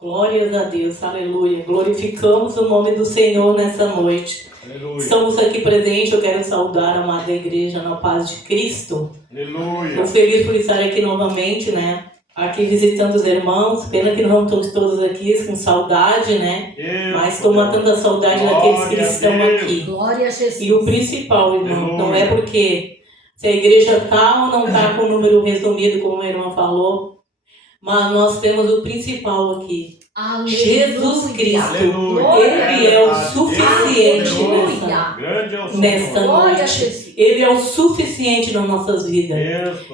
Glórias a Deus, aleluia. Glorificamos o nome do Senhor nessa noite. Aleluia. Estamos aqui presentes, eu quero saudar a amada igreja na paz de Cristo. Aleluia. Estou feliz por estar aqui novamente, né? Aqui visitando os irmãos. Pena que não estamos todos aqui com saudade, né? Mas estou matando a saudade daqueles que estão aqui. Glória a Jesus. E o principal, irmão, não é porque se a igreja está ou não está com o número resumido, como a irmã falou, mas nós temos o principal aqui. Aleluia. Jesus Cristo. Aleluia. Ele é o suficiente nesta noite. Ele é o suficiente nas nossas vidas.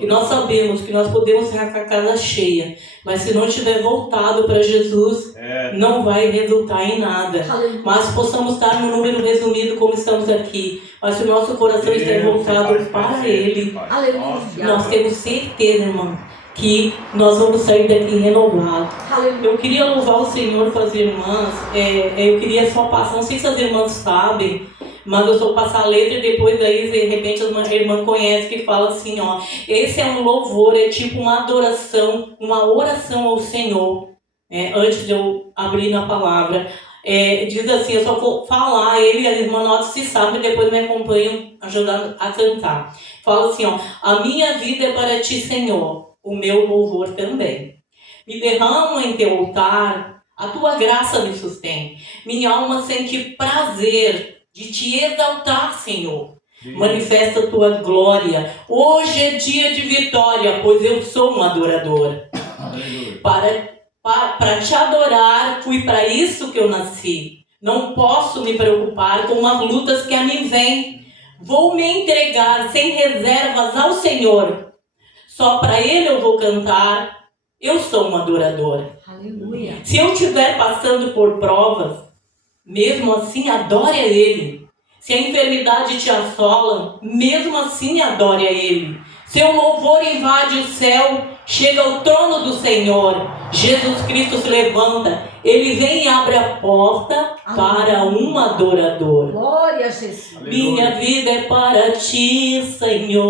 E nós sabemos que nós podemos estar com a casa cheia, mas se não estiver voltado para Jesus, não vai resultar em nada. Aleluia. Mas possamos estar no número resumido como estamos aqui, mas se o nosso coração estiver voltado para Ele, aleluia, nós temos certeza, irmão, que nós vamos sair daqui renovados. Eu queria louvar o Senhor com as irmãs. Eu queria só passar, não sei se as irmãs sabem, mas eu só passar a letra e depois daí de repente a irmã conhece, que fala assim, ó, esse é um louvor, é tipo uma adoração, uma oração ao Senhor. Antes de eu abrir na palavra, diz assim, eu só vou falar, ele e a irmã nota se sabe, e depois me acompanham ajudando a cantar. Fala assim, ó, a minha vida é para ti, Senhor, o meu louvor também. Me derramo em teu altar, a tua graça me sustém. Minha alma sente prazer de te exaltar, Senhor. Manifesta a tua glória. Hoje é dia de vitória, pois eu sou um adorador. Para te adorar, fui para isso que eu nasci. Não posso me preocupar com as lutas que a mim vêm. Vou me entregar sem reservas ao Senhor. Só para Ele eu vou cantar. Eu sou uma adoradora. Aleluia. Se eu estiver passando por provas, mesmo assim adore a Ele. Se a enfermidade te assola, mesmo assim adore a Ele. Seu louvor invade o céu, chega ao trono do Senhor. Jesus Cristo se levanta. Ele vem e abre a porta para um adorador. Glória a Jesus. Minha vida é para ti, Senhor.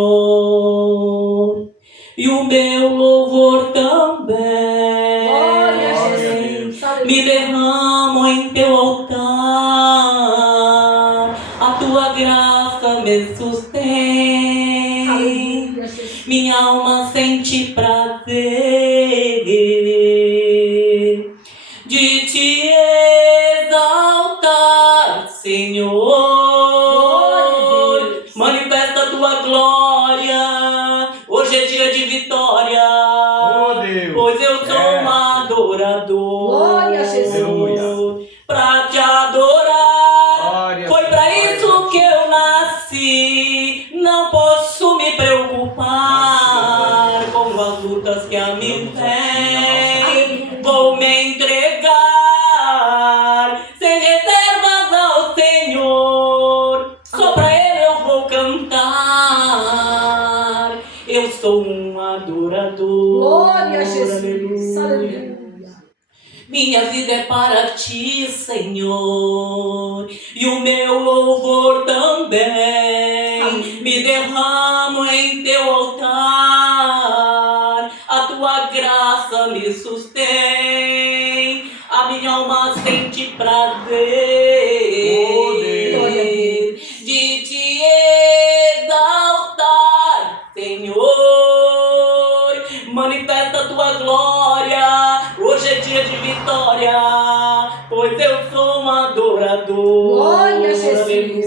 E o meu louvor também. Glória a Jesus. Me derramo em teu altar. A tua graça me sustém. Aleluia. Minha alma sente prazer de te exaltar, Senhor. Manifesta a tua glória. Hoje é dia de vitória, pois eu sou um adorador. Glória a Jesus. Pra te adorar, foi pra isso que eu nasci. Não posso me preocupar com as lutas que a mim vêm. Vou me entregar sem reservas ao Senhor. Só pra Ele eu vou cantar. Eu sou um adorador. Glória a Jesus. Aleluia. Minha vida é para ti, Senhor, e o meu louvor também. Me derramo em teu altar, a tua graça me sustém. A minha alma sente prazer de te exaltar, Senhor. Manifesta a tua glória. Hoje é dia de vitória, pois eu sou um adorador. Glória a Jesus.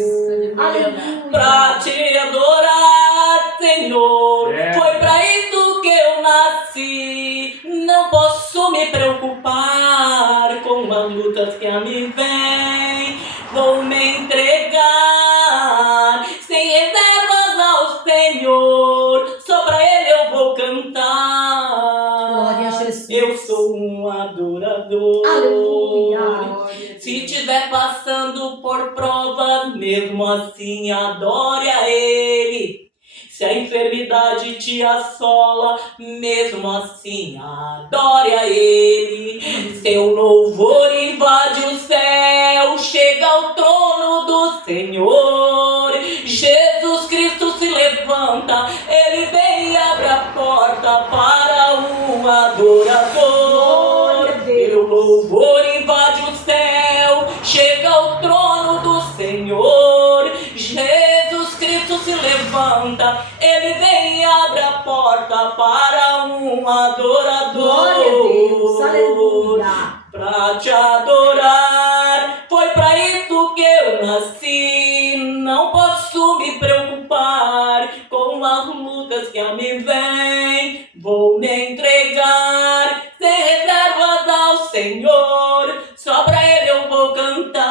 Pra te adorar, Senhor. Foi pra isso que eu nasci. Não posso me preocupar com as lutas que a mim vêm. Vou me entregar sem reservas ao Senhor. Só pra Ele eu vou cantar. Glória a Jesus. Eu sou um adorador. Aleluia. Se estiver passando por provas, mesmo assim adore a Ele. Se a enfermidade te assola, mesmo assim adore a Ele. Seu louvor invade o céu, chega ao trono do Senhor. Jesus Cristo se levanta, Ele vem e abre a porta para um adorador. Meu louvor porta para um adorador. Glória a Deus. Aleluia. Pra te adorar, foi pra isso que eu nasci. Não posso me preocupar com as lutas que a mim vêm. Vou me entregar sem reservas ao Senhor. Só pra Ele eu vou cantar.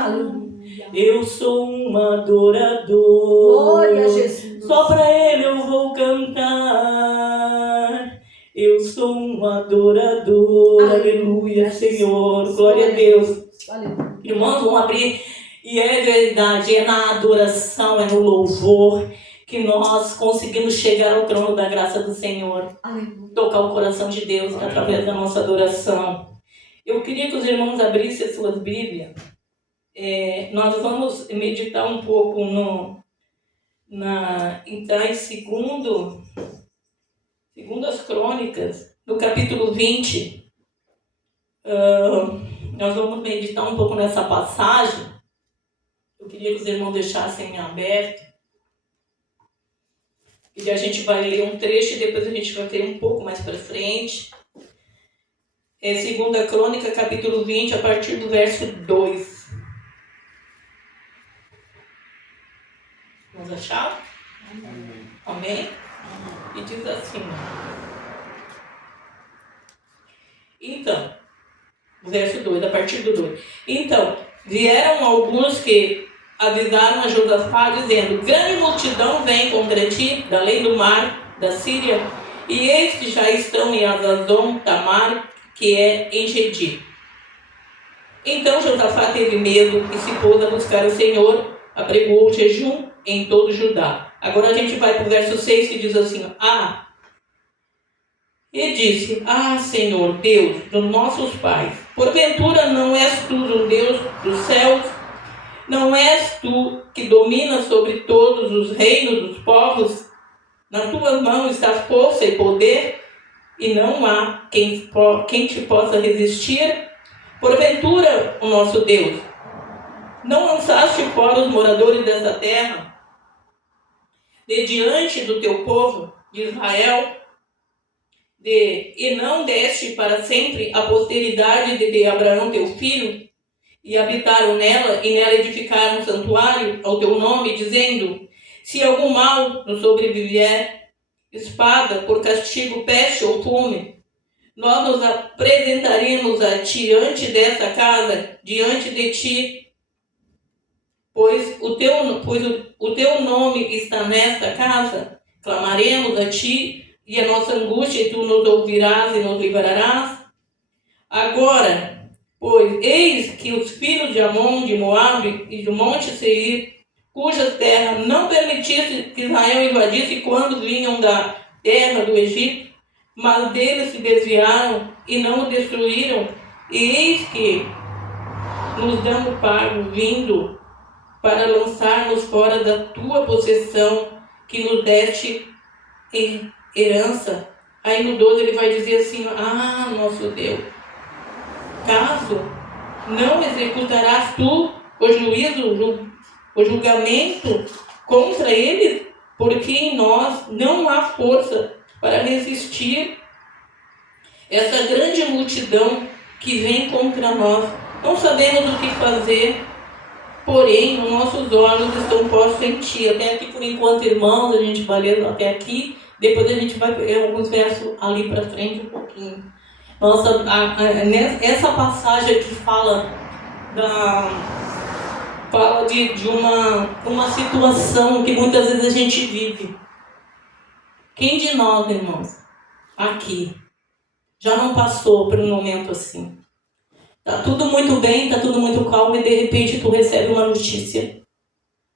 Aleluia. Eu sou um adorador. Glória a Jesus. Só pra Ele eu vou cantar. Eu sou um adorador. Aleluia, Senhor. Glória a Deus. Aleluia. Irmãos, vamos abrir. E é verdade, é na adoração, é no louvor que nós conseguimos chegar ao trono da graça do Senhor. Aleluia. Tocar o coração de Deus através da nossa adoração. Eu queria que os irmãos abrissem as suas Bíblias. Nós vamos meditar um pouco entrar em Segundas Crônicas, no capítulo 20. Nós vamos meditar um pouco nessa passagem. Eu queria que os irmãos deixassem aberto. E a gente vai ler um trecho e depois a gente vai ter um pouco mais para frente. É 2 Crônica, capítulo 20, a partir do verso 2. Vamos achar? Amém? E diz assim. Então, verso 2, a partir do 2. Então, vieram alguns que avisaram a Josafá, dizendo: grande multidão vem contra ti, da além do mar, da Síria, e eis que já estão em Azazon Tamar, que é em Gedi. Então Josafá teve medo e se pôs a buscar o Senhor, apregou o jejum em todo Judá. Agora a gente vai para o verso 6, que diz assim: e disse: Senhor, Deus dos nossos pais, porventura não és tu o Deus dos céus? Não és tu que dominas sobre todos os reinos dos povos? Na tua mão está força e poder, e não há quem te possa resistir. Porventura, o nosso Deus, não lançaste fora os moradores dessa terra, de diante do teu povo de Israel, e não deste para sempre a posteridade de Abraão teu filho, e habitaram nela, e nela edificaram um santuário ao teu nome, dizendo: se algum mal nos sobrevier, espada, por castigo, peste ou fome, nós nos apresentaremos a ti diante dessa casa, diante de ti, pois o teu nome está nesta casa. Clamaremos a ti e a nossa angústia, e tu nos ouvirás e nos livrarás. Agora, pois, eis que os filhos de Amon, de Moabe e do monte Seir, cujas terras não permitisse que Israel invadisse quando vinham da terra do Egito, mas deles se desviaram e não o destruíram, e eis que nos damos pago vindo para lançar-nos fora da tua possessão, que nos deste em herança. Aí no 12 ele vai dizer assim: nosso Deus, caso não executarás tu o juízo, o julgamento contra eles, porque em nós não há força para resistir essa grande multidão que vem contra nós. Não sabemos o que fazer, porém os nossos olhos estão postos em ti. Até aqui por enquanto, irmãos, a gente vai ler até aqui, depois a gente vai ler alguns versos ali para frente um pouquinho. Nossa, essa passagem aqui fala de uma situação que muitas vezes a gente vive. Quem de nós, irmãos, aqui, já não passou por um momento assim? Tá tudo muito bem, tá tudo muito calmo, e de repente tu recebe uma notícia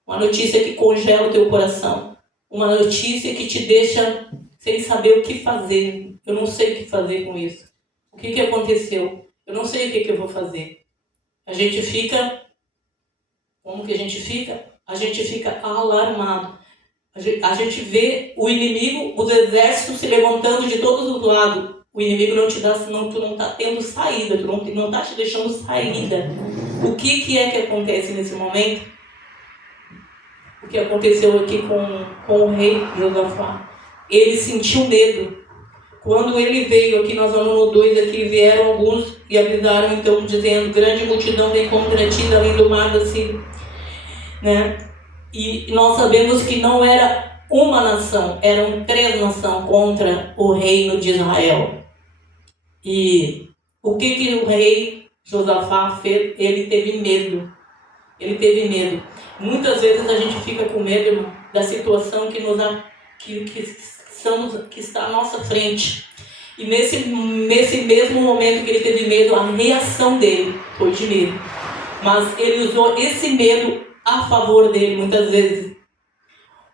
que congela o teu coração, uma notícia que te deixa sem saber o que fazer. Eu não sei o que fazer com isso. O que aconteceu? Eu não sei o que eu vou fazer. A gente fica... Como que a gente fica? A gente fica alarmado. A gente vê o inimigo, os exércitos se levantando de todos os lados. O inimigo não te dá, senão tu não está tendo saída, tu não está te deixando saída. O que é que acontece nesse momento? O que aconteceu aqui com o rei Josafá? ele sentiu medo. Quando ele veio aqui, nós vamos no 2 aqui, vieram alguns e avisaram então, dizendo, grande multidão vem contra ti, além do mar da Síria. Né? E nós sabemos que não era uma nação, eram 3 nações contra o reino de Israel. E o que o rei Josafá fez? Ele teve medo. Ele teve medo. Muitas vezes a gente fica com medo, irmão, da situação que está à nossa frente. E nesse mesmo momento que ele teve medo, a reação dele foi de medo. Mas ele usou esse medo a favor dele, muitas vezes.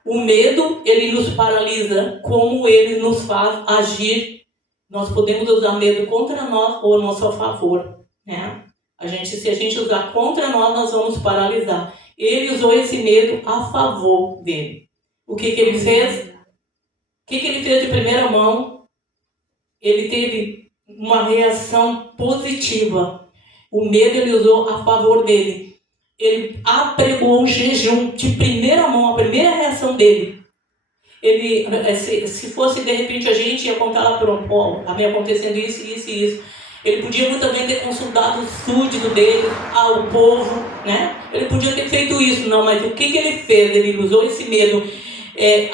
O medo, ele nos paralisa, como ele nos faz agir. Nós podemos usar medo contra nós ou a nosso favor, né? Se a gente usar contra nós, nós vamos paralisar. Ele usou esse medo a favor dele. O que ele fez? O que ele fez de primeira mão? Ele teve uma reação positiva. O medo ele usou a favor dele. Ele apregou um jejum de primeira mão, a primeira reação dele. Ele, se fosse de repente a gente ia contar lá para está me acontecendo isso, isso e isso. Ele podia muito bem ter consultado o súdito dele, ao povo, né? Ele podia ter feito isso, não, mas o que ele fez? Ele usou esse medo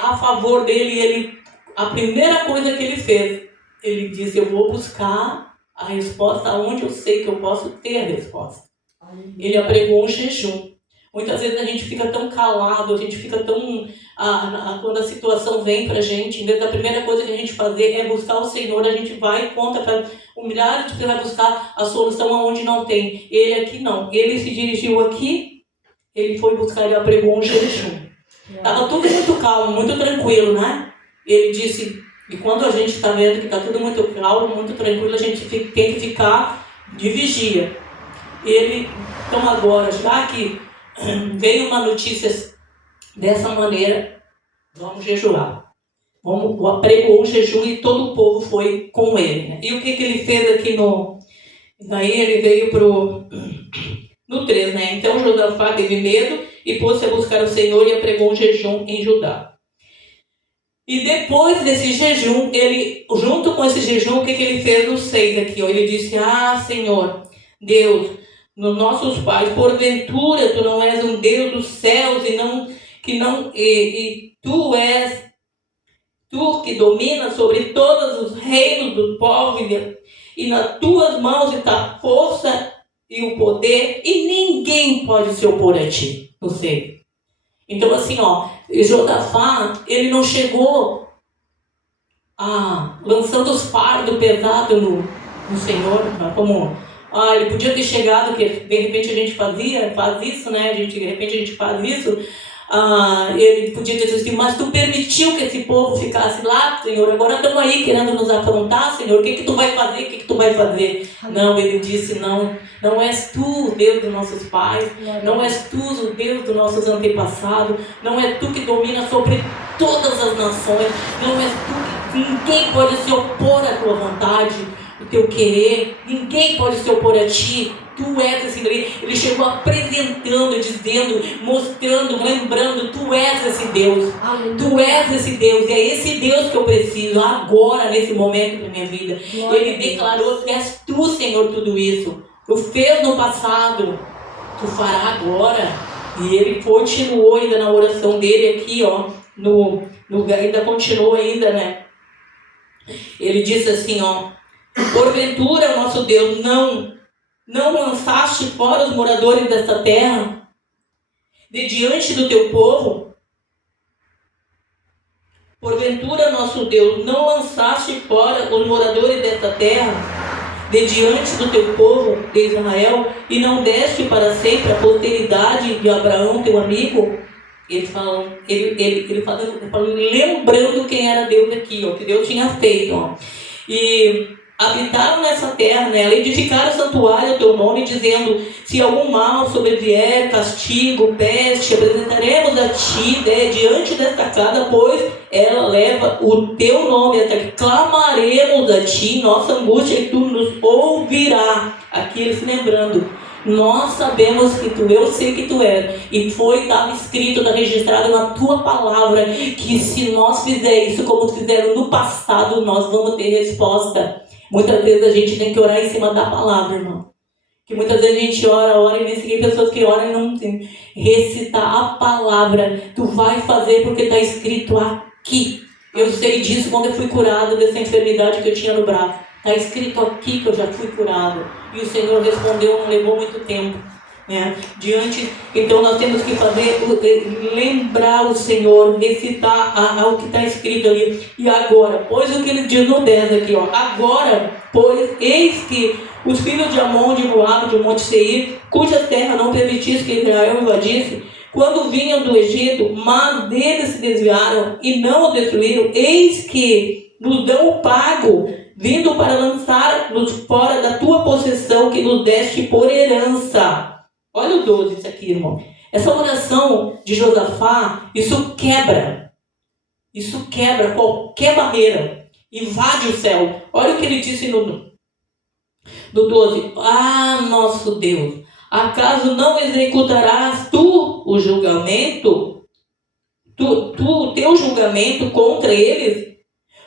a favor dele. A primeira coisa que ele fez, ele disse, eu vou buscar a resposta onde eu sei que eu posso ter a resposta. Ele apregou um jejum. Muitas vezes a gente fica tão calado, a gente fica tão... quando a situação vem pra gente, em vez da primeira coisa que a gente fazer é buscar o Senhor, a gente vai e conta para humilhar, você vai buscar a solução aonde não tem. Ele aqui não. Ele se dirigiu aqui, ele foi buscar, ele apregou um jejum. Estava tudo muito calmo, muito tranquilo, né? Ele disse, e quando a gente está vendo que está tudo muito calmo, muito tranquilo, a gente tem que ficar de vigia. Então agora, já que veio uma notícia dessa maneira, vamos jejuar. Apregou um jejum e todo o povo foi com ele. Né? E o que ele fez aqui daí ele veio no 3, né? Então Josafá teve medo e pôs-se a buscar o Senhor e apregou um jejum em Judá. E depois desse jejum, junto com esse jejum, o que ele fez no 6 aqui? Ó? Ele disse, Senhor, Deus, nos nossos pais, porventura tu não és um Deus dos céus e tu és tu que dominas sobre todos os reinos do povo e nas tuas mãos está a força e o poder e ninguém pode se opor a ti. Não sei. Então assim, Josafá, ele não chegou lançando os fardos pesados no Senhor, como ele podia ter chegado, que de repente a gente faz isso, né? De repente a gente faz isso. Ele podia ter dito assim, mas tu permitiu que esse povo ficasse lá, Senhor, agora estão aí querendo nos afrontar, Senhor, o que tu vai fazer, o que tu vai fazer? Não, ele disse, não és tu o Deus dos nossos pais, não és tu o Deus dos nossos antepassados, não é tu que domina sobre todas as nações, não és tu que ninguém pode se opor à tua vontade, o teu querer, ninguém pode se opor a ti. Tu és esse Deus. Ele chegou apresentando, dizendo, mostrando, lembrando, tu és esse Deus. Aleluia. Tu és esse Deus. E é esse Deus que eu preciso agora, nesse momento da minha vida. Glória. Ele declarou que és tu, Senhor, tudo isso. Tu fez no passado, tu fará agora. E ele continuou ainda na oração dele aqui, ainda continuou ainda, né? Ele disse assim, porventura, nosso Deus, não lançaste fora os moradores desta terra, de diante do teu povo? Porventura, nosso Deus, não lançaste fora os moradores desta terra, de diante do teu povo de Israel, e não deste para sempre a posteridade de Abraão, teu amigo? Ele falou, lembrando quem era Deus aqui, que Deus tinha feito. E habitaram nessa terra, nela, edificaram o santuário ao teu nome, dizendo, se algum mal sobrevier, castigo, peste, apresentaremos a ti, diante desta casa, pois ela leva o teu nome, até que clamaremos a ti, nossa angústia, e tu nos ouvirá. Aqui eles lembrando, Nós sabemos que tu, eu sei que tu és. E estava escrito, está registrado na tua palavra, que se nós fizermos isso como fizeram no passado, nós vamos ter resposta. Muitas vezes a gente tem que orar em cima da palavra, irmão. Que muitas vezes a gente ora e nem seguir pessoas que oram e não tem. Recitar a palavra. Tu vai fazer porque está escrito aqui. Eu sei disso quando eu fui curada dessa enfermidade que eu tinha no braço. Está escrito aqui que eu já fui curado. E o Senhor respondeu, não levou muito tempo. Né? Então nós temos que fazer, lembrar o Senhor, recitar o que está escrito ali. E agora, pois o que ele diz no 10 aqui, ó. Agora, pois, eis que os filhos de Amon, de Moabe, de Monte Seir, cuja terra não permitisse que Israel invadisse, quando vinham do Egito, mas deles se desviaram e não o destruíram, eis que nos dão o pago, vindo para lançar-nos fora da tua possessão que nos deste por herança. Olha o 12 isso aqui, irmão. Essa oração de Josafá, isso quebra qualquer barreira, invade o céu. Olha o que ele disse no 12. Ah, nosso Deus, acaso não executarás tu o julgamento? O teu julgamento contra eles?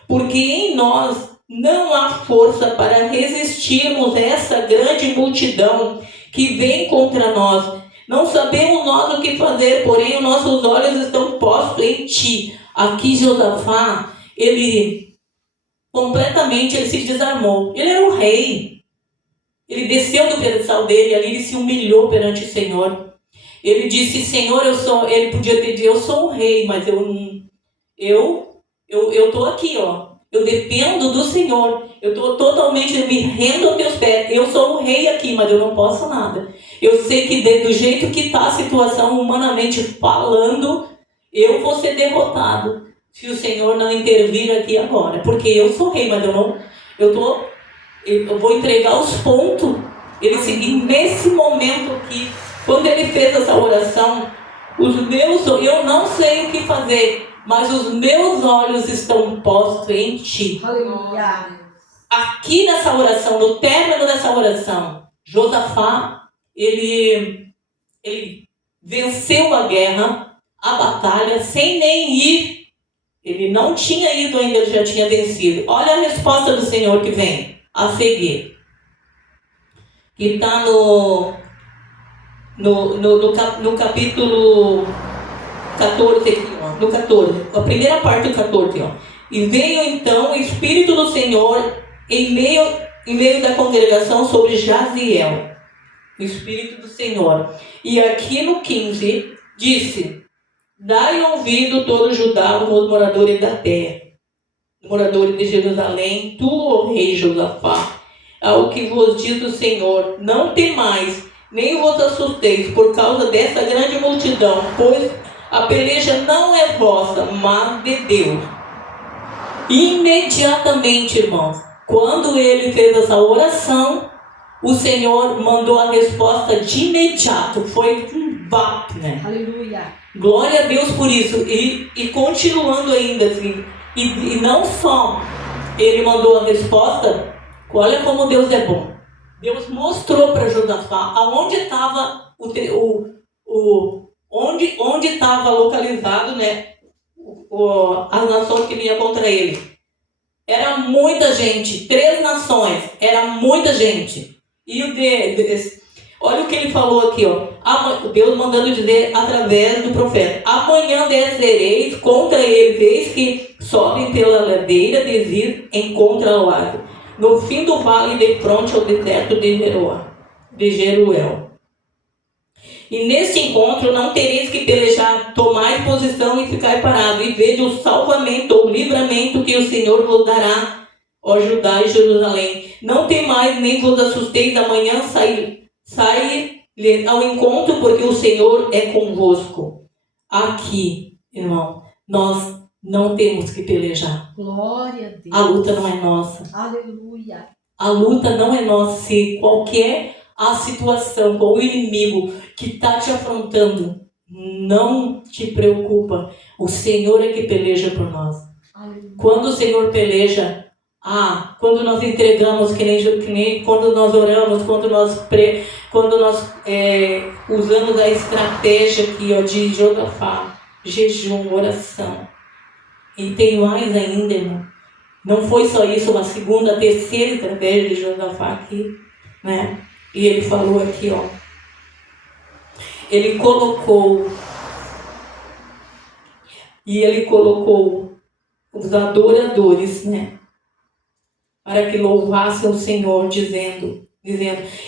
Porque em nós não há força para resistirmos a essa grande multidão que vem contra nós. Não sabemos nós o que fazer, porém os nossos olhos estão postos em ti. Aqui Josafá, ele se desarmou. Ele era um rei. Ele desceu do pedestal dele, ali ele se humilhou perante o Senhor. Ele disse, Senhor, ele podia ter dito, eu sou um rei, mas eu estou aqui, ó. Eu dependo do Senhor. Eu estou totalmente, eu me rendo aos teus pés. Eu sou um rei aqui, mas eu não posso nada. Eu sei que do jeito que está a situação, humanamente falando, eu vou ser derrotado se o Senhor não intervir aqui agora. Porque eu sou rei, mas eu vou entregar os pontos. E nesse momento aqui, quando ele fez essa oração, eu não sei o que fazer, mas os meus olhos estão postos em ti. Aleluia. Aqui nessa oração, no término dessa oração, Josafá, ele venceu a guerra, a batalha, sem nem ir. Ele não tinha ido ainda, ele já tinha vencido. Olha a resposta do Senhor que vem a seguir. Que está no capítulo 14 aqui, ó, no 14, a primeira parte do 14, ó. E veio então o Espírito do Senhor em meio da congregação sobre Jaziel, o Espírito do Senhor. E aqui no 15 disse, dai ouvido todo Judá, os moradores da terra, moradores de Jerusalém, tu, ó rei Josafá, ao que vos diz o Senhor, não temais, nem vos assusteis por causa dessa grande multidão, pois a peleja não é vossa, mas de Deus. Imediatamente, irmãos, quando ele fez essa oração, o Senhor mandou a resposta de imediato, foi um bap, né? Aleluia. Glória a Deus por isso. E continuando ainda assim, e não só ele mandou a resposta, olha como Deus é bom. Deus mostrou para Josafá aonde estava onde estava localizado, né, as nações que vinham contra ele. Era muita gente, 3 nações, era muita gente. E olha o que ele falou aqui, ó. Deus mandando dizer através do profeta: amanhã descereis contra eles, eis que sobem pela ladeira de Zir em contra-lado, no fim do vale de fronte ao deserto de Jeruel. E neste encontro não tereis que pelejar, tomai posição e ficar parado, e vede o salvamento ou livramento que o Senhor vos dará, ó Judá e Jerusalém. Não temais, nem vos assusteis, amanhã sair ao encontro, porque o Senhor é convosco. Aqui, irmão, nós não temos que pelejar. Glória a Deus. A luta não é nossa. Aleluia. A luta não é nossa. Se qualquer a situação com o inimigo que está te afrontando, não te preocupa. O Senhor é que peleja por nós. Aleluia. Quando o Senhor peleja, quando nós entregamos, que nem quando nós oramos, quando nós usamos a estratégia aqui, ó, de Josafá, jejum, oração. E tem mais ainda, irmão. Não foi só isso, uma segunda, terceira estratégia de Josafá aqui, né? E ele falou aqui, ó. Ele colocou os adoradores, né? Para que louvassem o Senhor, dizendo,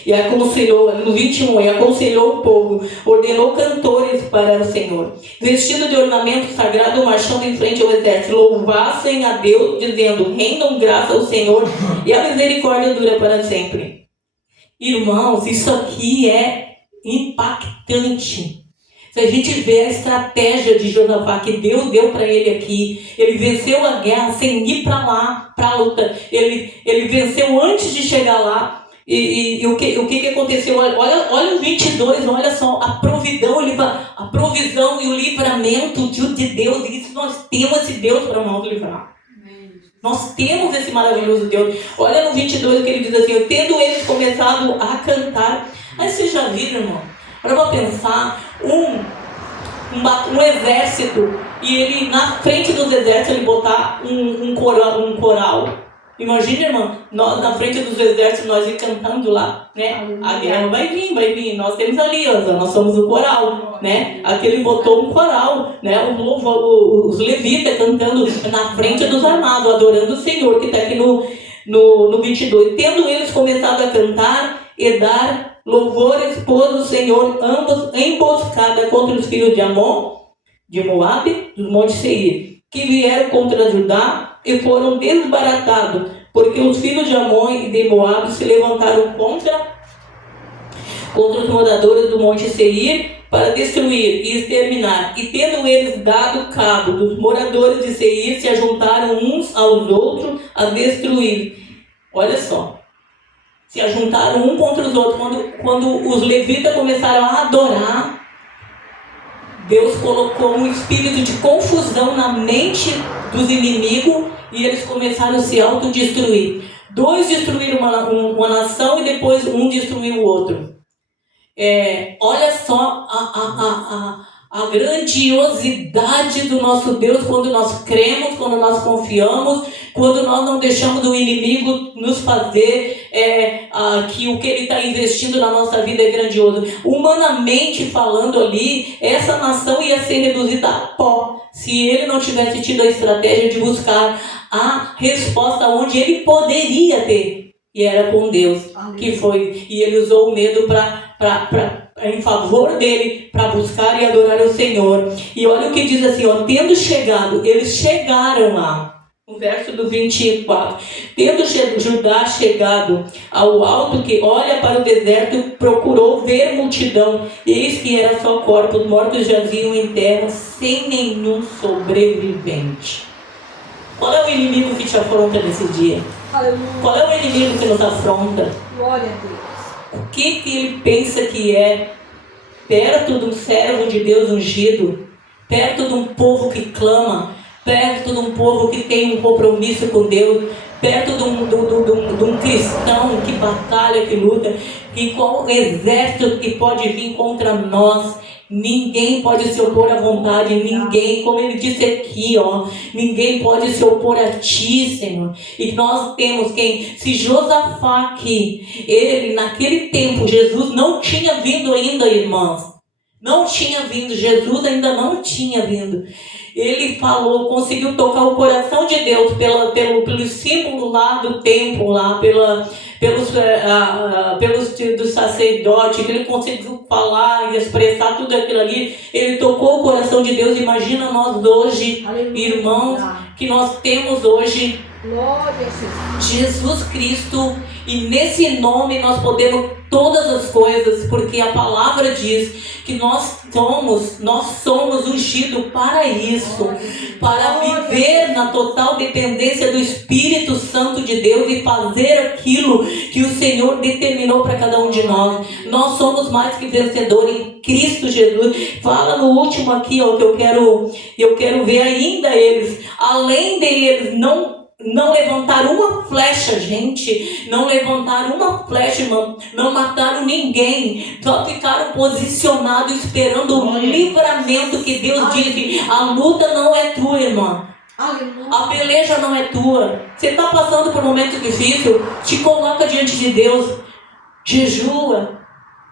e aconselhou, no 21, e aconselhou o povo, ordenou cantores para o Senhor, vestido de ornamento sagrado, marchando em frente ao exército, louvassem a Deus, dizendo, rendam graça ao Senhor, e a misericórdia dura para sempre. Irmãos, isso aqui é impactante. Se a gente vê a estratégia de Josafá que Deus deu para ele aqui, ele venceu a guerra sem ir para lá, para a luta. Ele venceu antes de chegar lá. E o que aconteceu? Olha o 22, olha só, a provisão e o livramento de Deus. Isso nós temos esse Deus para nos livrar. Nós temos esse maravilhoso Deus. Olha no 22 o que ele diz assim, tendo eles começado a cantar. Aí vocês já viram, irmão? Para pensar, um exército, e ele na frente dos exércitos ele botar um coral. Imagina, irmão, nós na frente dos exércitos, nós ir cantando lá, né? A guerra vai vir. Nós temos aliança, nós somos o coral, né? Aqui ele botou um coral, né? Os levitas cantando na frente dos armados, adorando o Senhor, que está aqui no 22. Tendo eles começado a cantar e dar louvores, pôs o Senhor ambos emboscada contra os filhos de Amon, de Moabe, do Monte Seir, que vieram contra Judá e foram desbaratados, porque os filhos de Amon e de Moabe se levantaram contra os moradores do Monte Seir para destruir e exterminar. E tendo eles dado cabo dos moradores de Seir, se ajuntaram uns aos outros a destruir. Olha só. Se ajuntaram um contra os outros. Quando os levitas começaram a adorar, Deus colocou um espírito de confusão na mente dos inimigos e eles começaram a se autodestruir. 2 destruíram uma nação e depois um destruiu o outro. Olha só a grandiosidade do nosso Deus quando nós cremos, quando nós confiamos, quando nós não deixamos o inimigo nos fazer que o que ele está investindo na nossa vida é grandioso. Humanamente falando ali, essa nação ia ser reduzida a pó se ele não tivesse tido a estratégia de buscar a resposta onde ele poderia ter, e era com Deus. Que foi, e ele usou o medo em favor dele, para buscar e adorar o Senhor. E olha o que diz assim, ó, tendo chegado, eles chegaram lá, no verso do 24, tendo Judá chegado ao alto que olha para o deserto, procurou ver multidão, eis que era só corpos, mortos jaziam em terra, sem nenhum sobrevivente. Qual é o inimigo que te afronta nesse dia? Aleluia. Qual é o inimigo que nos afronta? Glória a Deus. O que ele pensa que é? Perto de um servo de Deus ungido, perto de um povo que clama, perto de um povo que tem um compromisso com Deus, perto de um cristão que batalha, que luta, que com o exército que pode vir contra nós, ninguém pode se opor à vontade, ninguém, como ele disse aqui, ó, ninguém pode se opor a ti, Senhor. E nós temos se Josafá aqui, ele naquele tempo, Jesus não tinha vindo ainda, irmãos, não tinha vindo, Jesus ainda não tinha vindo. Ele falou, conseguiu tocar o coração de Deus pelo símbolo lá do templo, lá, pelos do sacerdote, que ele conseguiu falar e expressar tudo aquilo ali. Ele tocou o coração de Deus. Imagina nós hoje, aleluia, irmãos, que nós temos hoje Jesus Cristo, e nesse nome nós podemos todas as coisas, porque a palavra diz que nós somos ungidos para isso, para viver na total dependência do Espírito Santo de Deus e fazer aquilo que o Senhor determinou para cada um de nós. Nós somos mais que vencedores em Cristo Jesus. Fala no último aqui, ó, que eu quero ver ainda eles, além deles, não não levantaram uma flecha, gente. Não levantaram uma flecha, irmão. Não mataram ninguém. Só ficaram posicionados esperando o livramento que Deus disse. A luta não é tua, irmã. A peleja não é tua. Você está passando por um momento difícil, te coloca diante de Deus. Jejua,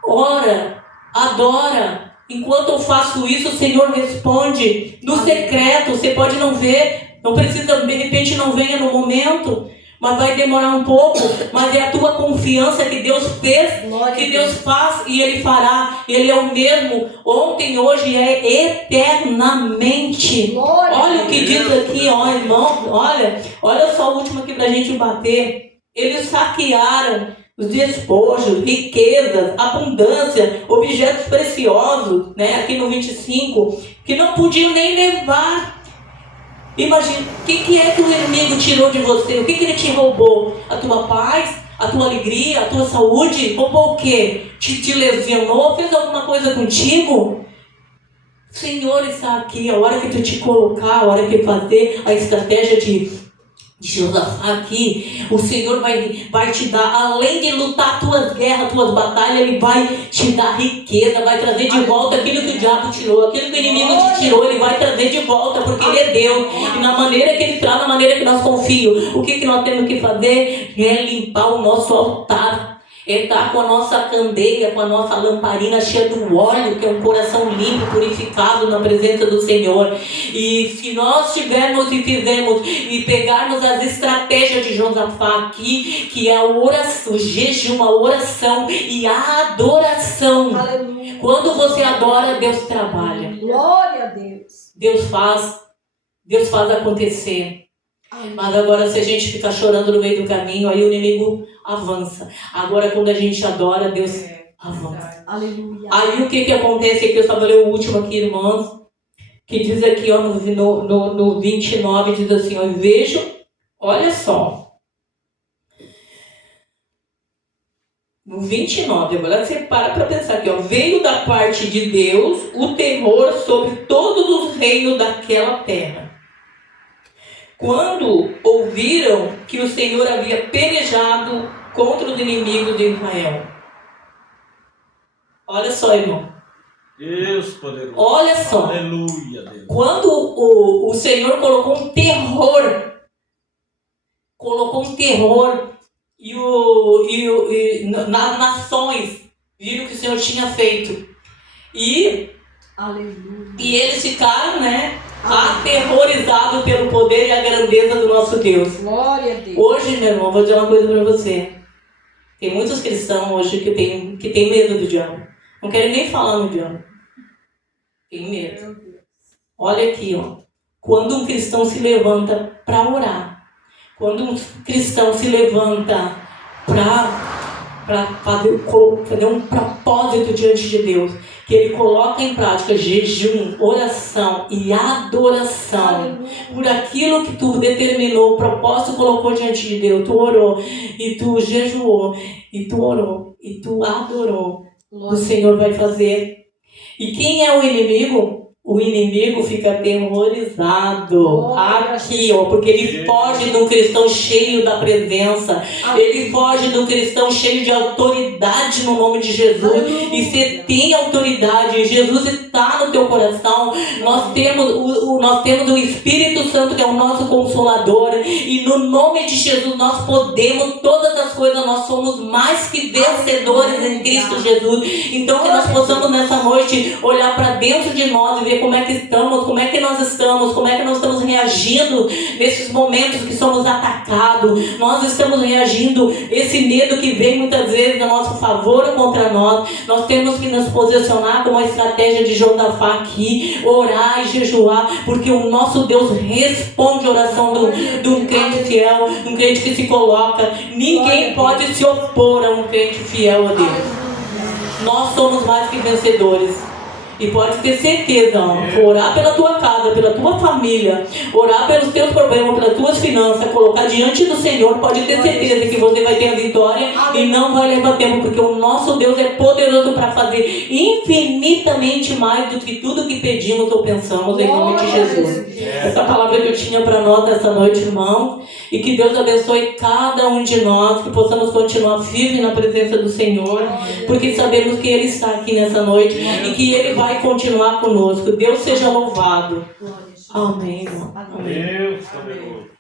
ora, adora. Enquanto eu faço isso, o Senhor responde. No secreto, você pode não ver. Não precisa, de repente não venha no momento. Mas vai demorar um pouco. Mas é a tua confiança que Deus fez, que Deus faz e Ele fará. Ele é o mesmo ontem, hoje, é eternamente. Olha o que diz aqui, ó, irmão. Olha só o último aqui pra gente bater. Eles saquearam os despojos, riquezas, abundância, objetos preciosos, né? Aqui no 25, que não podiam nem levar. Imagina, o que é que o inimigo tirou de você? O que ele te roubou? A tua paz? A tua alegria? A tua saúde? Roubou o quê? Te lesionou? Fez alguma coisa contigo? O Senhor está aqui, a hora que tu te colocar, a hora que fazer a estratégia de Josafá aqui, o Senhor vai te dar, além de lutar tuas guerras, tuas batalhas, Ele vai te dar riqueza, vai trazer de volta aquilo que o diabo tirou, aquilo que o inimigo te tirou, Ele vai trazer de volta, porque Ele é Deus, e na maneira que Ele traz, na maneira que nós confiamos, o que nós temos que fazer é limpar o nosso altar. É estar com a nossa candeia, com a nossa lamparina cheia do óleo, que é um coração limpo, purificado na presença do Senhor. E se nós tivermos e fizermos e pegarmos as estratégias de Josafá aqui, que é a oração, o jejum, a oração e a adoração. Aleluia. Quando você adora, Deus trabalha. Glória a Deus. Deus faz acontecer. Mas agora, se a gente ficar chorando no meio do caminho, aí o inimigo avança. Agora, quando a gente adora, Deus avança. Aleluia. Aí o que acontece aqui? Eu só vou ler o último aqui, irmãos, que diz aqui, ó, no 29, diz assim, ó, vejo, olha só. No 29, agora você para pensar aqui, ó, veio da parte de Deus o terror sobre todos os reinos daquela terra. Quando ouviram que o Senhor havia pelejado contra os inimigos de Israel. Olha só, irmão. Deus poderoso. Olha só. Aleluia, Deus. Quando o Senhor colocou um terror nas nações, viram o que o Senhor tinha feito. Aleluia. E eles ficaram, né? Aterrorizado pelo poder e a grandeza do nosso Deus. Glória a Deus. Hoje, meu irmão, vou dizer uma coisa para você. Tem muitos cristãos hoje que tem medo do diabo. Não querem nem falar no diabo. Tem medo. Olha aqui, ó. Quando um cristão se levanta para orar, quando um cristão se levanta para fazer um propósito diante de Deus, que ele coloca em prática jejum, oração e adoração por aquilo que tu determinou, o propósito colocou diante de Deus, tu orou e tu jejuou e tu orou e tu adorou, o Senhor vai fazer. E quem é o inimigo? O inimigo fica aterrorizado aqui, ó, porque ele foge de um cristão cheio da presença, ele foge de um cristão cheio de autoridade no nome de Jesus. E você tem autoridade, Jesus está no teu coração. Nós temos o Espírito Santo, que é o nosso Consolador, e no nome de Jesus nós podemos todas as coisas, nós somos mais que vencedores em Cristo Jesus. Então que nós possamos nessa noite olhar para dentro de nós e ver como é que estamos, como é que nós estamos reagindo nesses momentos que somos atacados. Nós estamos reagindo, esse medo que vem muitas vezes a nosso favor ou contra nós. Nós temos que nos posicionar como a estratégia de Josafá aqui, orar e jejuar, porque o nosso Deus responde a oração de um crente fiel, um crente que se coloca. Ninguém pode se opor a um crente fiel a Deus. Nós somos mais que vencedores. E pode ter certeza, ó, orar pela tua casa, pela tua família, orar pelos teus problemas, pelas tuas finanças, colocar diante do Senhor, pode ter certeza que você vai ter a vitória e E não vai levar tempo, porque o nosso Deus é poderoso para fazer infinitamente mais do que tudo que pedimos ou pensamos, em nome de Jesus. Essa palavra que eu tinha para nós essa noite, irmão, e que Deus abençoe cada um de nós, que possamos continuar firmes na presença do Senhor, porque sabemos que Ele está aqui nessa noite e que Ele vai continuar conosco. Deus seja louvado. Amém, irmão. Amém. Deus poderoso.